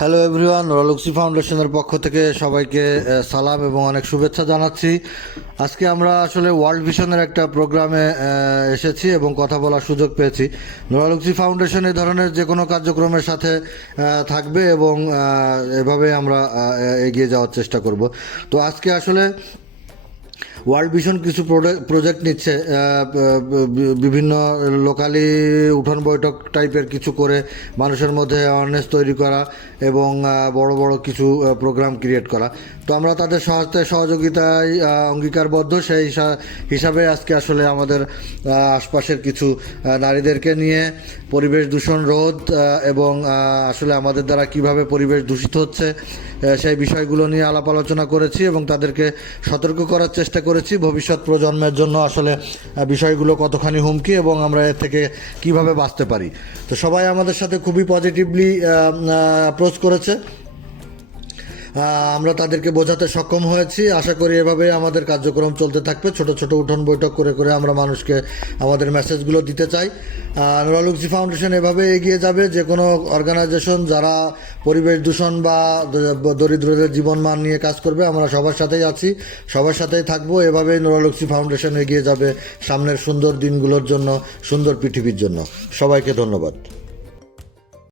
Hello everyone রলক্সি ফাউন্ডেশনের পক্ষ থেকে সবাইকে সালাম এবং অনেক শুভেচ্ছা জানাচ্ছি। আজকে আমরা আসলে ওয়ার্ল্ড ভিশনের একটা প্রোগ্রামে এসেছি এবং কথা বলার সুযোগ পেয়েছি। নোরালক্সি ফাউন্ডেশন এই ধরনের যে কোনো কার্যক্রমের সাথে থাকবে এবং এভাবে আমরা এগিয়ে যাওয়ার চেষ্টা করব। তো আজকে আসলে ওয়ার্ল্ড ভিশন কিছু প্রজেক্ট নিচ্ছে বিভিন্ন লোকালি উঠোন বৈঠক টাইপের কিছু করে মানুষের মধ্যে অ্যাওয়ারনেস তৈরি করা এবং বড় বড় কিছু প্রোগ্রাম ক্রিয়েট করা। তো আমরা তাদের সহায়তায় সহযোগিতায় অঙ্গীকারবদ্ধ। সেই হিসা- হিসাবে আজকে আসলে আমাদের আশপাশের কিছু নারীদেরকে নিয়ে পরিবেশ দূষণ রোধ এবং আসলে আমাদের দ্বারা কীভাবে পরিবেশ দূষিত হচ্ছে সেই বিষয়গুলো নিয়ে আলাপ আলোচনা করেছি এবং তাদেরকে সতর্ক করার চেষ্টা করেছি ভবিষ্যৎ প্রজন্মের জন্য আসলে বিষয়গুলো কতখানি হুমকি এবং আমরা এর থেকে কীভাবে বাঁচতে পারি। তো সবাই আমাদের সাথে খুবই পজিটিভলি অ্যাপ্রোচ করেছে। আমরা তাদেরকে বোঝাতে সক্ষম হয়েছি। আশা করি এভাবে আমাদের কার্যক্রম চলতে থাকবে। ছোট ছোট উঠোন বৈঠক করে করে আমরা মানুষকে আমাদের মেসেজগুলো দিতে চাই। নোরালুকজি ফাউন্ডেশন এভাবে এগিয়ে যাবে। যে কোনো অর্গানাইজেশন যারা পরিবেশ দূষণ বা দরিদ্রদের জীবনমান নিয়ে কাজ করবে, আমরা সবার সাথেই আছি। সবার সাথেই থাকব। এভাবেই নোরালুকসি ফাউন্ডেশন এগিয়ে যাবে সামনের সুন্দর দিনগুলোর জন্য, সুন্দর পৃথিবীর জন্য। সবাইকে ধন্যবাদ।